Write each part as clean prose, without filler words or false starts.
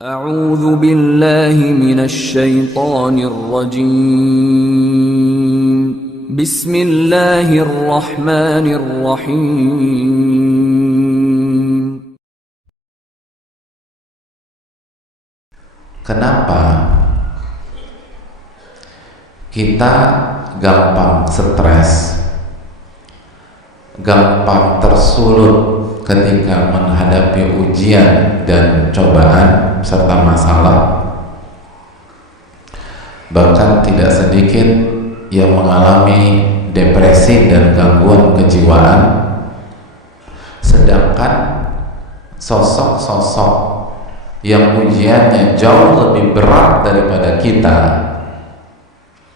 أعوذ بالله من الشيطان الرجيم بسم الله الرحمن الرحيم. Kenapa kita gampang stres, gampang tersulut ketika menghadapi ujian dan cobaan serta masalah? Bahkan tidak sedikit yang mengalami depresi dan gangguan kejiwaan, sedangkan sosok-sosok yang ujiannya jauh lebih berat daripada kita,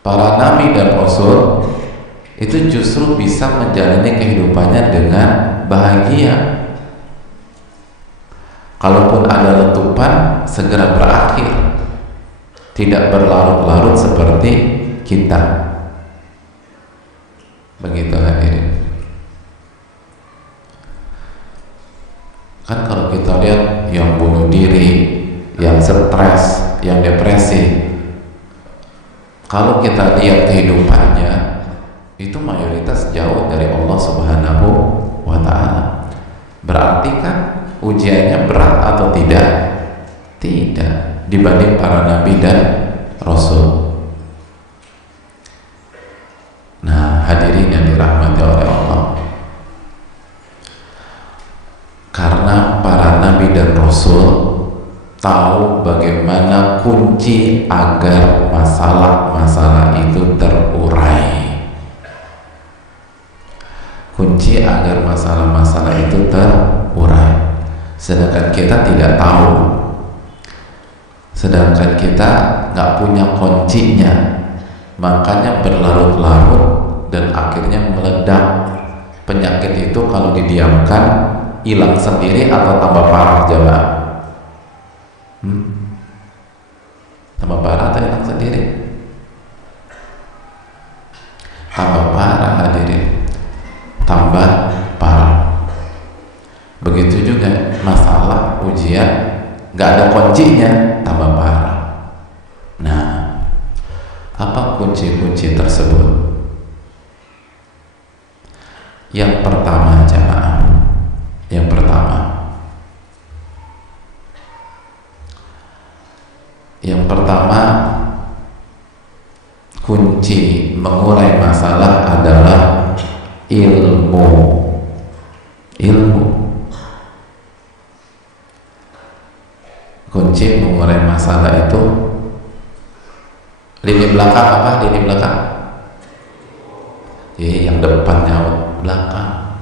para nabi dan rasul, itu justru bisa menjalani kehidupannya dengan bahagia. Kalaupun ada letupan, segera berakhir, tidak berlarut-larut seperti kita. Begitu hadirin. Kan kalau kita lihat yang bunuh diri, yang stres, yang depresi, kalau kita lihat kehidupannya, itu mayoritas jauh dari Allah Subhanahu wa Ta'ala. Berarti kan ujiannya berat atau tidak? Tidak, dibanding para nabi dan rasul. Nah, hadirin yang dirahmati oleh Allah, karena para nabi dan rasul tahu bagaimana kunci agar masalah-masalah itu terurai, kunci agar masalah-masalah itu terurai. Sedangkan kita tidak tahu, sedangkan kita nggak punya kuncinya, makanya berlarut-larut dan akhirnya meledak. Penyakit itu kalau didiamkan hilang sendiri atau tambah parah jemaah? Tambah parah atau hilang sendiri? Tambah parah hadirin, tambah parah. Begitu juga masalah ujian, gak ada kuncinya, tambah parah. Nah, apa kunci-kunci tersebut? Yang pertama jemaah, yang pertama kunci mengurai masalah adalah ilmu. Kunci mengurai masalah itu, lini belakang apa? Lini belakang? Yang depan nyaut belakang.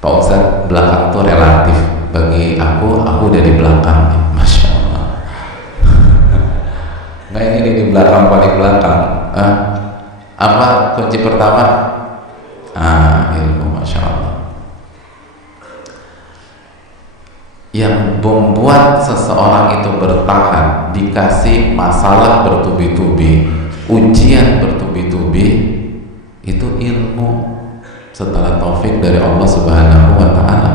Pak Ustadz, belakang tuh relatif. Bagi aku udah di belakang nih, Masya Allah. Nah, ini di belakang, paling belakang. Apa kunci pertama? Ilmu, Masya Allah. Yang membuat seseorang itu bertahan, dikasih masalah bertubi-tubi, ujian bertubi-tubi, itu ilmu setelah taufik dari Allah Subhanahu wa Ta'ala.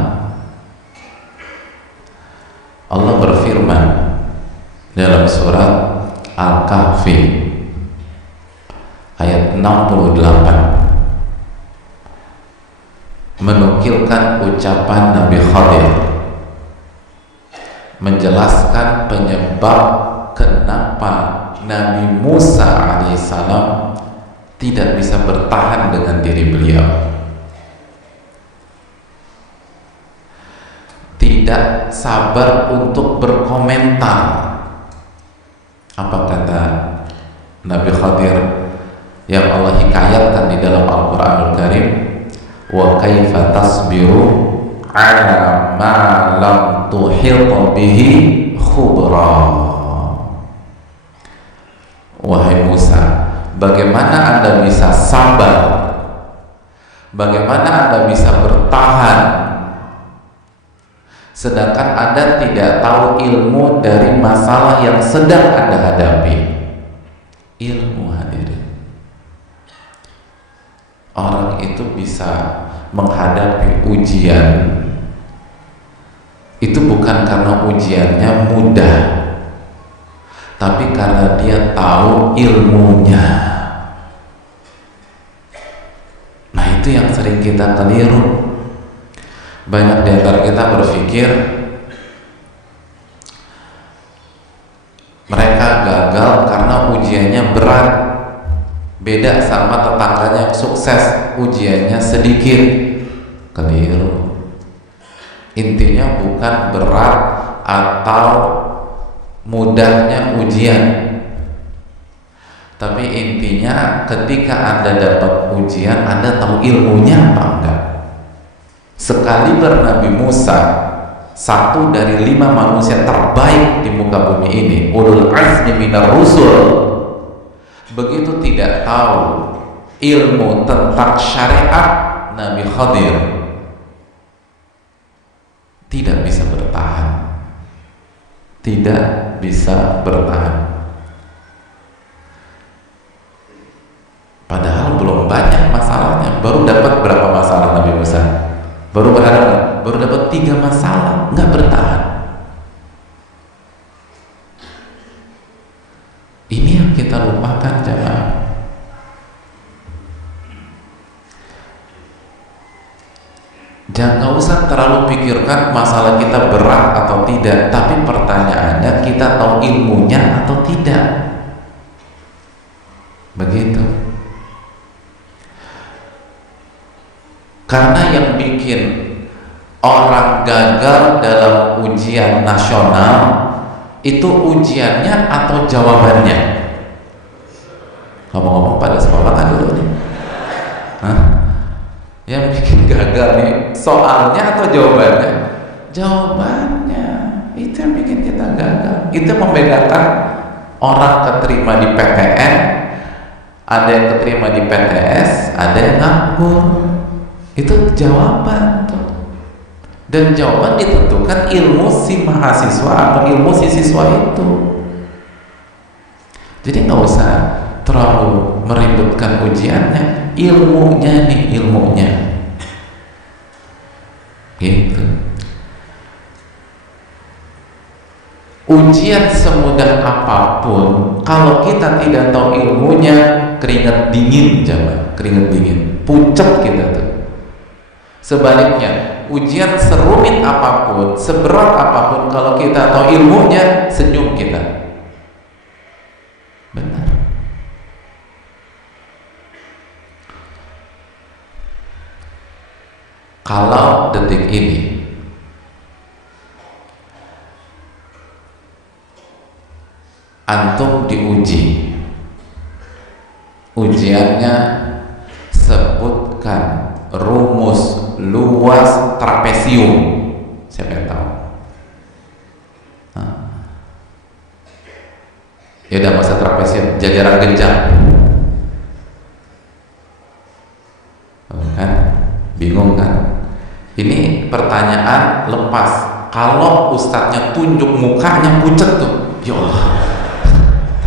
Allah berfirman dalam surat Al-Kahfi ayat 68, menukilkan ucapan Nabi Khadir menjelaskan penyebab kenapa Nabi Musa alaihissalam tidak bisa bertahan dengan diri beliau, tidak sabar untuk berkomentar. Apa kata Nabi Khadir yang Allah hikayatkan di dalam Al-Quranul Karim? Wa kaifa tasbiru ala ma lam tuhit bihi khubra. Wahai Musa, bagaimana Anda bisa sabar, bagaimana Anda bisa bertahan, sedangkan Anda tidak tahu ilmu dari masalah yang sedang Anda hadapi? Ilmu hadirin. Orang itu bisa menghadapi ujian itu bukan karena ujiannya mudah, tapi karena dia tahu ilmunya. Nah, itu yang sering kita keliru. Banyak di antara kita berpikir mereka gagal karena ujiannya berat. Beda sama tetangganya yang sukses, ujiannya sedikit. Keliru. Intinya bukan berat atau mudahnya ujian, tapi intinya ketika Anda dapat ujian, Anda tahu ilmunya apa enggak. Sekali Nabi Musa, satu dari 5 manusia terbaik di muka bumi ini, ulul azmi minar rusul, begitu tidak tahu ilmu tentang syariat Nabi Khadir, tidak bisa bertahan, tidak bisa bertahan. Padahal belum banyak masalahnya, baru dapat berapa masalah Nabi Musa? Baru berhadapan, baru dapat 3 masalah, nggak bertahan. Ini yang kita lupakan, jemaah. Jangan usah terlalu pikirkan masalah kita berat atau tidak, tapi pertanyaannya kita tahu ilmunya atau tidak. Begitu. Karena yang bikin orang gagal dalam ujian nasional itu ujiannya atau jawabannya. Ngomong-ngomong pada sekolah kan dulu nih. Hah? Yang bikin gagal nih soalnya atau jawabannya? Jawabannya. Itu yang bikin kita gagal. Itu membedakan orang keterima di PTN, ada yang keterima di PTS, ada yang nganggur. Itu jawaban tuh. Dan jawaban ditentukan ilmu si mahasiswa atau ilmu si siswa itu. Jadi nggak usah terlalu meributkan ujiannya, ilmunya nih, ilmunya gitu. Ujian semudah apapun, kalau kita tidak tahu ilmunya, keringat dingin, jangan keringat dingin, pucet kita tuh. Sebaliknya, ujian serumit apapun, seberat apapun, kalau kita tahu ilmunya, senyum kita. Benar. Kalau detik ini antum diuji, ujiannya sebutkan rumus luas trapesium, siapa yang tahu? Ya udah, masa trapesium, jajaran genjang, kan? Bingung kan? Ini pertanyaan lepas. Kalau ustadznya tunjuk mukanya pucet tuh, ya Allah,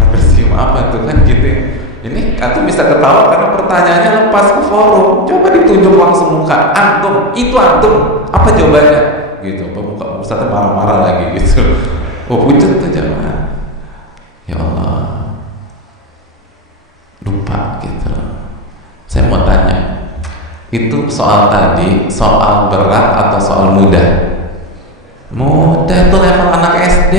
trapesium apa tuh kan gitu. Ini antum bisa ketawa karena pertanyaannya lepas ke forum. Coba ditunjuk langsung muka antum, itu antum, apa jawabannya? Gitu. Muka ustadznya marah-marah lagi gitu. Oh, pucet tuh jamaah. Ya Allah, lupa gitu. Saya mau tanya, itu soal tadi soal berat atau soal mudah? Mudah itu level anak SD.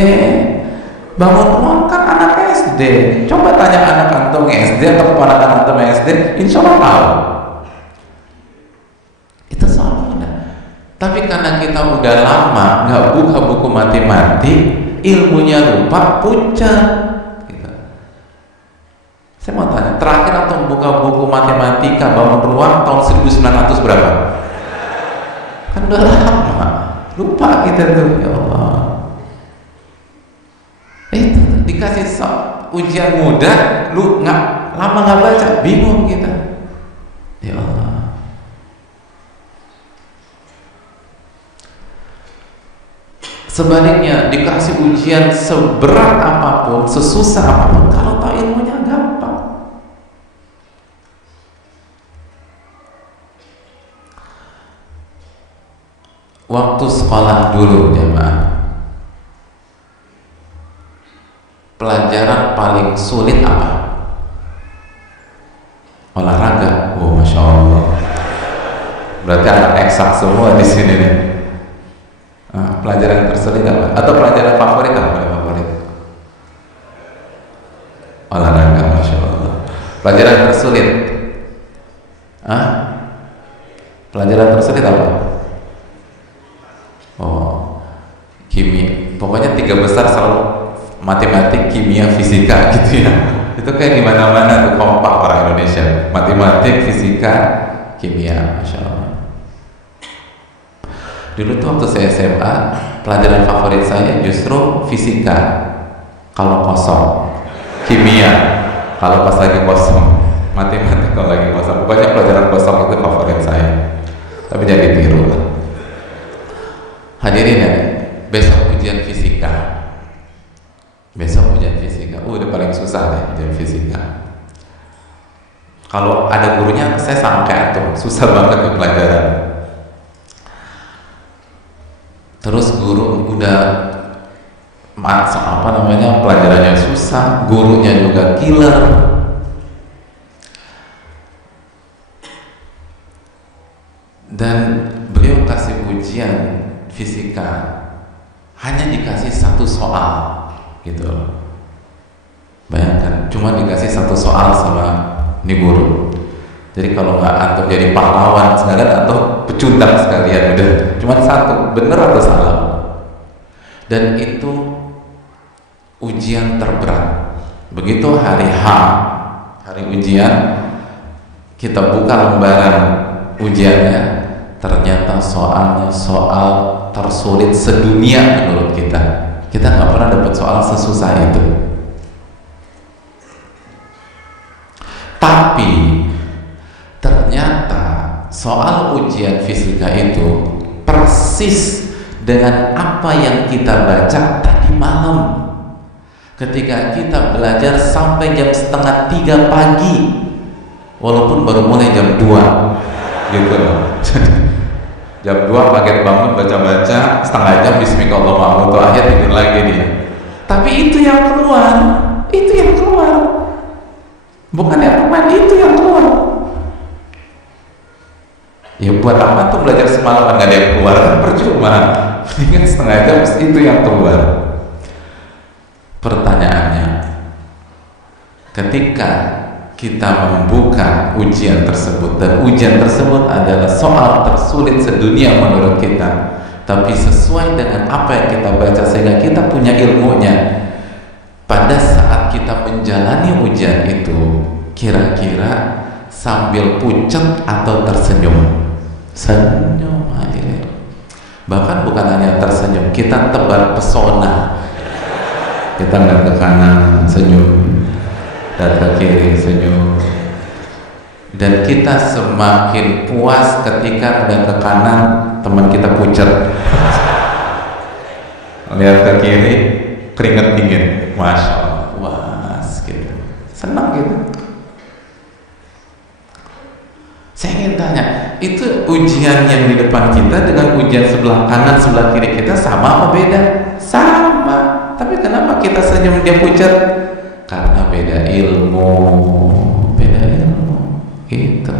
Bangun rumah kan anak SD. Coba tanya anak antum SD atau keponakan antum SD, insya Allah tahu. Itu soal mudah. Tapi karena kita udah lama nggak buka buku matematik, ilmunya lupa, pucat. Gitu. Saya mau tanya, terakhir antum buka buku matematika bangun ruang tahun 1900 berapa? Kan udah lama, lupa kita tuh, ya Allah. Dikasih ujian mudah, lu nggak lama nggak baca, bingung kita, ya Allah. Sebaliknya dikasih ujian seberat apapun, sesusah apapun, kalau tahu ilmunya gampang. waktu sekolah dulu jemaah, pelajaran paling sulit apa? Olahraga. Oh, masya Allah. Berarti anak eksak semua di sini nih. Pelajaran tersulit apa? Atau pelajaran favorit apa? Favorit? Olahraga, masya Allah. Pelajaran tersulit? Pelajaran tersulit apa? Oh, kimia. Pokoknya 3 besar selalu matematik, kimia, fisika gitu ya. Itu kayak di mana-mana tuh kompak orang Indonesia. Matematik, fisika, kimia, masya Allah. Dulu tuh waktu saya SMA, pelajaran favorit saya justru fisika kalau kosong, kimia kalau pas lagi kosong, matematik kalau lagi kosong. Pokoknya pelajaran kosong itu favorit saya. Tapi jangan ditiru lah. Hadirin ya, besok ujian fisika. Besok ujian fisika. Udah paling susah deh ujian fisika. Kalau ada gurunya, saya sama kayak tuh, susah banget di pelajaran. Terus guru udah pelajarannya susah, gurunya juga killer. Dan beliau kasih ujian fisika hanya dikasih 1 soal gitu loh. Bayangkan, cuma dikasih 1 soal sama nih guru. Jadi kalau nggak antum jadi pahlawan sekalian atau pecundang sekalian, udah cuma 1, bener atau salah. Dan itu ujian terberat. Begitu hari H, hari ujian, kita buka lembaran ujiannya, ternyata soalnya soal tersulit sedunia menurut kita. Kita nggak pernah dapat soal sesusah itu. Tapi ternyata soal ujian fisika itu persis dengan apa yang kita baca tadi malam ketika kita belajar sampai jam 2:30 pagi, walaupun baru mulai jam 2 gitu loh. Jam 2 kaget bangun baca-baca setengah jam, bismillahirrahmanirrahim, akhir tidur lagi dia. Tapi itu yang keluar, bukan yang main, itu yang keluar. Ya buat apa tuh belajar semalaman gak ada yang keluar, kan percuma. Mendingan setengah jam itu yang keluar. Pertanyaannya, ketika kita membuka ujian tersebut dan ujian tersebut adalah soal tersulit sedunia menurut kita, tapi sesuai dengan apa yang kita baca sehingga kita punya ilmunya, pada saat kita menjalani ujian itu kira-kira sambil pucet atau tersenyum? Senyum aja. Bahkan bukan hanya tersenyum, kita tebar pesona. Kita ngeliat ke kanan senyum, dan ke kiri senyum, dan kita semakin puas ketika ngeliat ke kanan teman kita pucet, lihat ke kiri keringet dingin, masya Allah, puas gitu, senang gitu. Saya ingin tanya, itu ujian yang di depan kita dengan ujian sebelah kanan, sebelah kiri kita sama apa beda? Sama. Tapi kenapa kita senyum dia pucat? Karena beda ilmu gitu.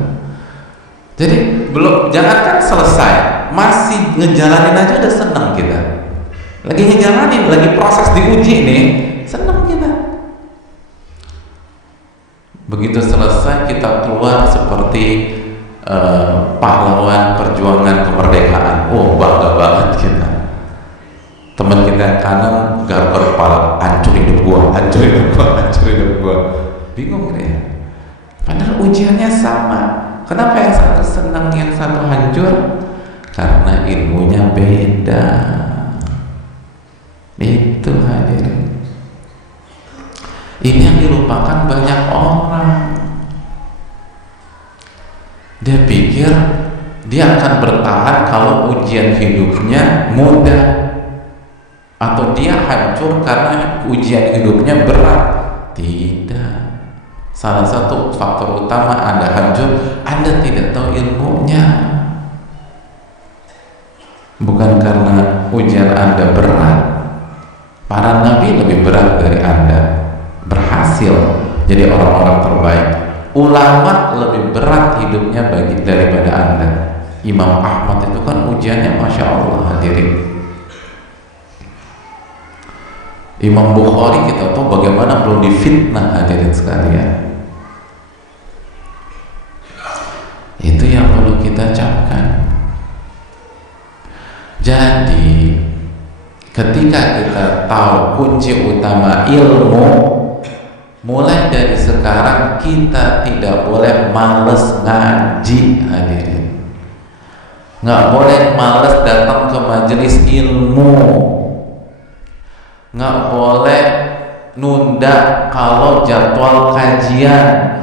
Jadi belum, jangankan selesai, masih ngejalanin aja udah senang kita. Lagi ngejalanin, lagi proses diuji nih, senang kita. Begitu selesai kita keluar seperti pahlawan perjuangan kemerdekaan. Oh, bangga banget kita. Teman kita yang kanan garper kepala, hancur hidup gua, hancur hidup gua, hancur hidup gua. Bingung gitu ya. Padahal ujiannya sama. Kenapa yang satu senang, yang satu hancur? Karena ilmunya beda. Itu hadirin. Ini yang dilupakan banyak orang. Dia pikir dia akan bertahan kalau ujian hidupnya mudah, atau dia hancur karena ujian hidupnya berat. Tidak. Salah satu faktor utama Anda hancur, Anda tidak tahu ilmunya. bukan karena ujian Anda berat. Para nabi lebih berat dari Anda, berhasil jadi orang-orang terbaik. Ulama lebih berat hidupnya daripada Anda. Imam Ahmad itu kan ujiannya Masya Allah, hadirin. Imam Bukhari kita tahu bagaimana belum difitnah, hadirin sekalian. Itu yang perlu kita camkan. Jadi ketika kita tahu kunci utama ilmu, mulai dari sekarang kita tidak boleh males ngaji, hadirin. Nggak boleh males datang ke majelis ilmu, nggak boleh nunda kalau jadwal kajian.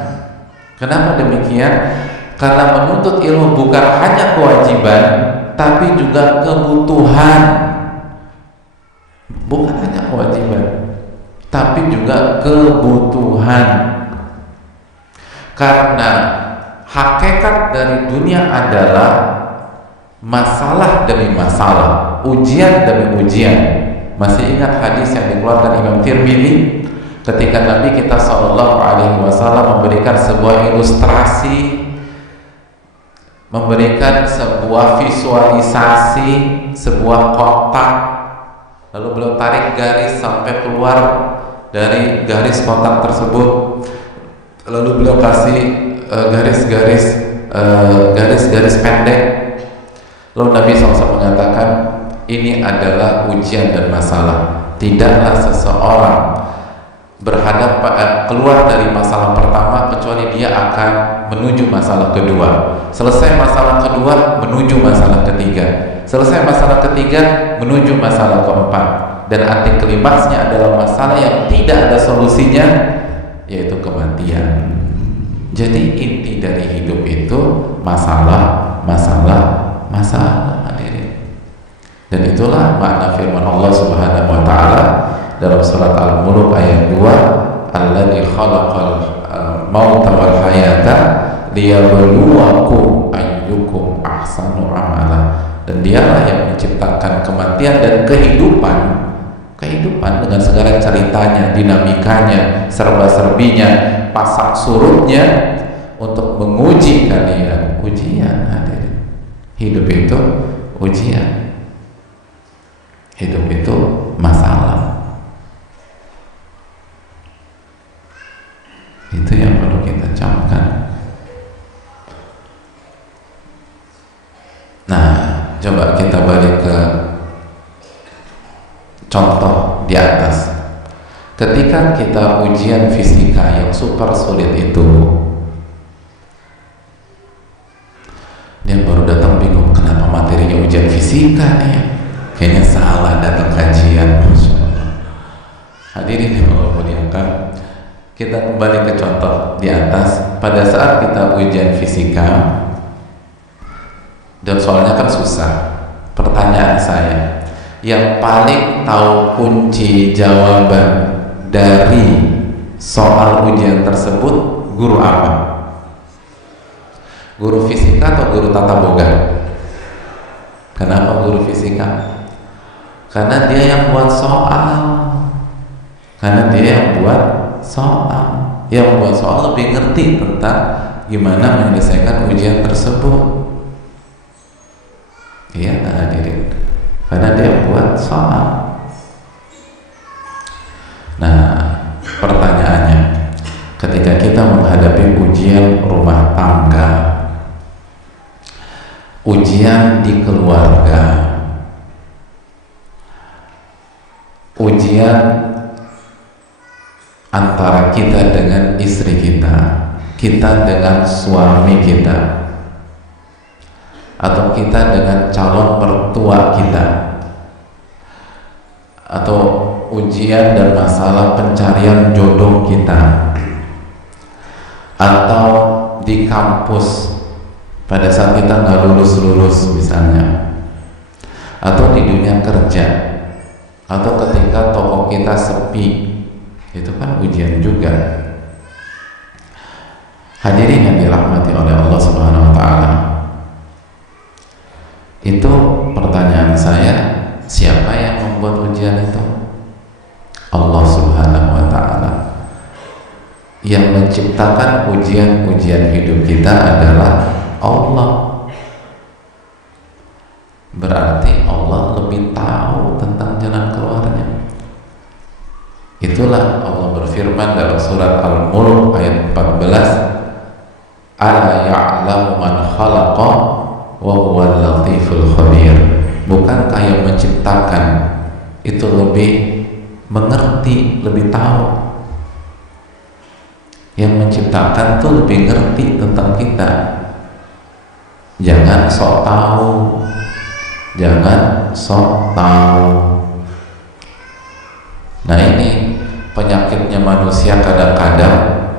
Kenapa demikian? Karena menuntut ilmu bukan hanya kewajiban, tapi juga kebutuhan. Bukan hanya kewajiban, tapi juga kebutuhan. Karena hakikat dari dunia adalah masalah demi masalah, ujian demi ujian. Masih ingat hadis yang dikeluarkan Imam Tirmidzi ketika Nabi kita SAW memberikan sebuah ilustrasi, memberikan sebuah visualisasi, sebuah kotak, lalu beliau tarik garis sampai keluar dari garis kotak tersebut, lalu beliau kasih garis-garis pendek, lalu Nabi SAW mengatakan, ini adalah ujian dan masalah. Tidaklah seseorang keluar dari masalah pertama kecuali dia akan menuju masalah kedua. Selesai masalah kedua menuju masalah ketiga. Selesai masalah ketiga menuju masalah keempat. Dan arti klimaksnya adalah masalah yang tidak ada solusinya, yaitu kematian. Jadi inti dari hidup itu masalah. Dan itulah makna firman Allah Subhanahu wa taala dalam surat Al-Mulk ayat 2, alladzi khalaqal mauta wal hayata liyabluwakum ayyukum ahsanu amala. Dan dialah yang menciptakan kematian dan kehidupan dengan segala ceritanya, dinamikanya, serba-serbinya, pasak surutnya, untuk menguji kalian. Ujian, hadirin. Hidup itu ujian. Hidup itu masalah. Itu yang perlu kita camkan. Nah, coba kita balik ke contoh di atas. Ketika kita ujian fisika yang super sulit itu, dia baru datang bingung, kenapa materinya ujian fisika nih? Kayaknya salah datang kajian. Hadirin yang Allah muliakan, kita kembali ke contoh di atas. Pada saat kita ujian fisika dan soalnya kan susah, pertanyaan saya, yang paling tahu kunci jawaban dari soal ujian tersebut guru apa? Guru fisika atau guru tata boga? Kenapa guru fisika? Karena dia yang buat soal. Yang buat soal lebih ngerti tentang gimana menyelesaikan ujian tersebut. Iya, hadirin. Karena dia buat soal. Nah, pertanyaannya, ketika kita menghadapi ujian rumah tangga, ujian di keluarga, ujian antara kita dengan istri kita dengan suami kita, atau kita dengan calon mertua kita, atau ujian dan masalah pencarian jodoh kita, atau di kampus pada saat kita nggak lulus misalnya, atau di dunia kerja, atau ketika toko kita sepi, itu kan ujian juga. Hadirin yang dirahmati oleh Allah Subhanahu wa taala, itu pertanyaan Yang menciptakan ujian-ujian hidup kita adalah Allah. Berarti Allah lebih tahu tentang jalan keluarnya. Itulah Allah berfirman dalam surat Al-Mulk ayat 14, ala ya'lamu man khalaqa wa huwal latiful khabir. Bukankah yang menciptakan itu lebih mengerti, lebih tahu? Yang menciptakan tuh lebih ngerti tentang kita. Jangan sok tahu, jangan sok tahu. Nah, ini penyakitnya manusia kadang-kadang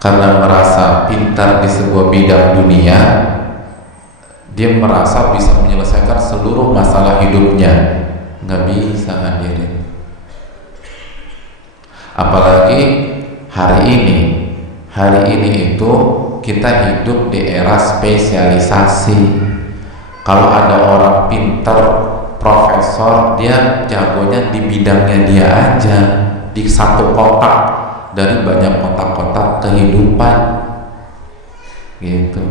karena merasa pintar di sebuah bidang dunia, dia merasa bisa menyelesaikan seluruh masalah hidupnya. Nggak bisa, hadirin. Apalagi hari ini itu kita hidup di era spesialisasi. Kalau ada orang pintar, profesor, dia jagonya di bidangnya dia aja, di satu kotak dari banyak kotak-kotak kehidupan gitu.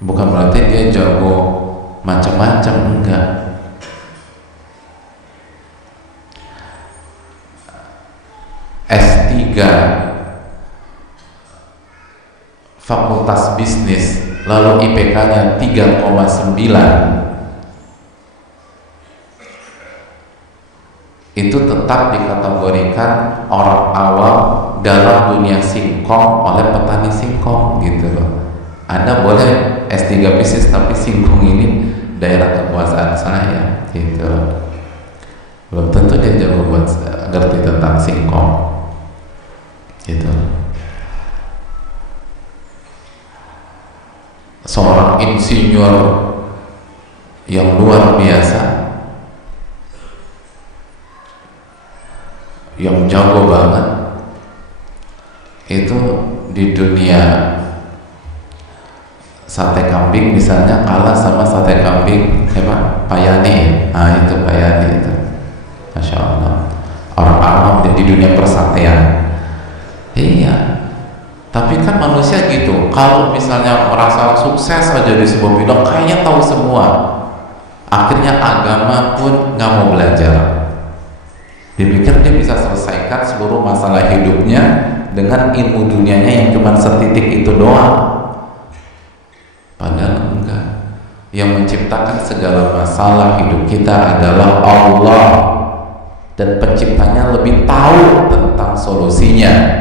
Bukan berarti dia jago macam-macam, enggak. S3 Fakultas Bisnis lalu IPK-nya 3,9, itu tetap dikategorikan orang awam dalam dunia singkong oleh petani singkong gitu loh. Anda boleh S3 bisnis tapi singkong ini daerah kekuasaan saya gitu loh. Belum tentu dia jago buat ngerti tentang singkong gitu. Seorang insinyur yang luar biasa, yang jago banget, itu di dunia sate kambing misalnya kalah sama sate kambing Payani. Nah itu Payani itu, Masya Allah, orang awam di dunia persatean. Iya, tapi kan manusia gitu, kalau misalnya merasa sukses aja di sebuah bidang, kayaknya tahu semua, akhirnya agama pun nggak mau belajar. Dipikir dia bisa selesaikan seluruh masalah hidupnya dengan ilmu dunianya yang cuma setitik itu doang. Padahal enggak. Yang menciptakan segala masalah hidup kita adalah Allah, dan penciptanya lebih tahu tentang solusinya.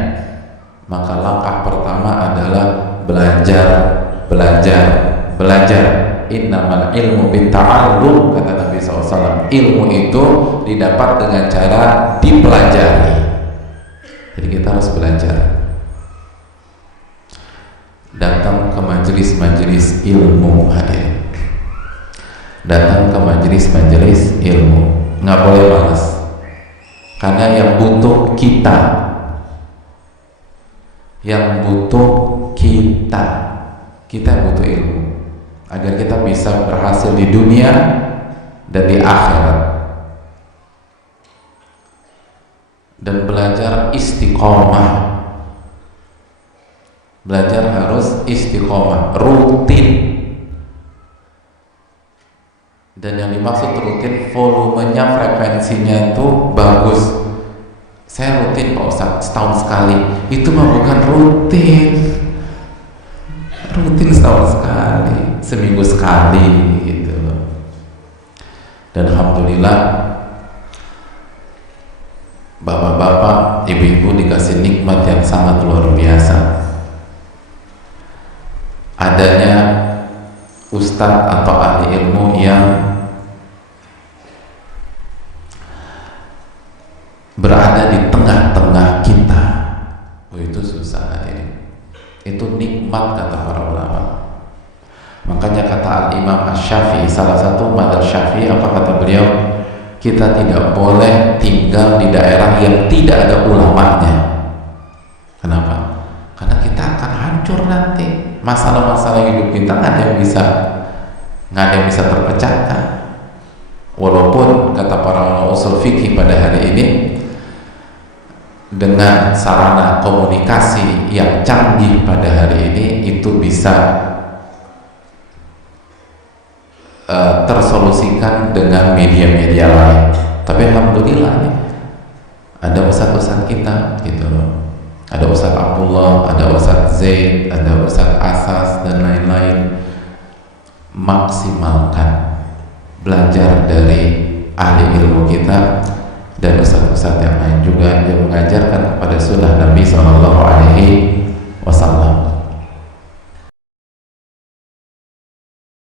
Maka langkah pertama adalah belajar. Innamal ilmu bitta'allum, kata Nabi SAW. Ilmu itu didapat dengan cara dipelajari. Jadi kita harus belajar. Datang ke majelis-majelis ilmu, hadirin. Datang ke majelis-majelis ilmu. Nggak boleh malas. Karena yang butuh kita. Yang butuh kita. Kita butuh ilmu agar kita bisa berhasil di dunia dan di akhirat. Dan belajar istiqomah. Belajar harus istiqomah, rutin. Dan yang dimaksud rutin, volumenya, frekuensinya itu bagus. Saya rutin Pak Ustaz, setahun sekali. Itu mah bukan rutin. Rutin setahun sekali, seminggu sekali gitu loh. Dan alhamdulillah bapak-bapak, ibu-ibu dikasih nikmat yang sangat luar biasa. Adanya ustadz atau ahli ilmu yang berada di tengah-tengah kita. Oh, itu susah hadirin. Itu nikmat kata para ulama. Makanya kata Al-Imam Asy-Syafi'i, salah satu madzhab Syafi'i, apa kata beliau? Kita tidak boleh tinggal di daerah yang tidak ada ulamanya. Kenapa? Karena kita akan hancur nanti. Masalah-masalah hidup kita nggak ada yang bisa terpecahkan. Walaupun kata para ulama usul fikih pada hari ini, dengan sarana komunikasi yang canggih pada hari ini itu bisa tersolusikan dengan media-media lain. Tapi alhamdulillah nih, ada ustadz-ustadz kita gitu loh, ada Ustadz Abdullah, ada Ustadz Zaid, ada Ustadz Asas dan lain-lain. Maksimalkan, belajar dari ahli ilmu kita dan ustadz-ustadz yang lain juga yang mengajarkan kepada sunnah Nabi SAW.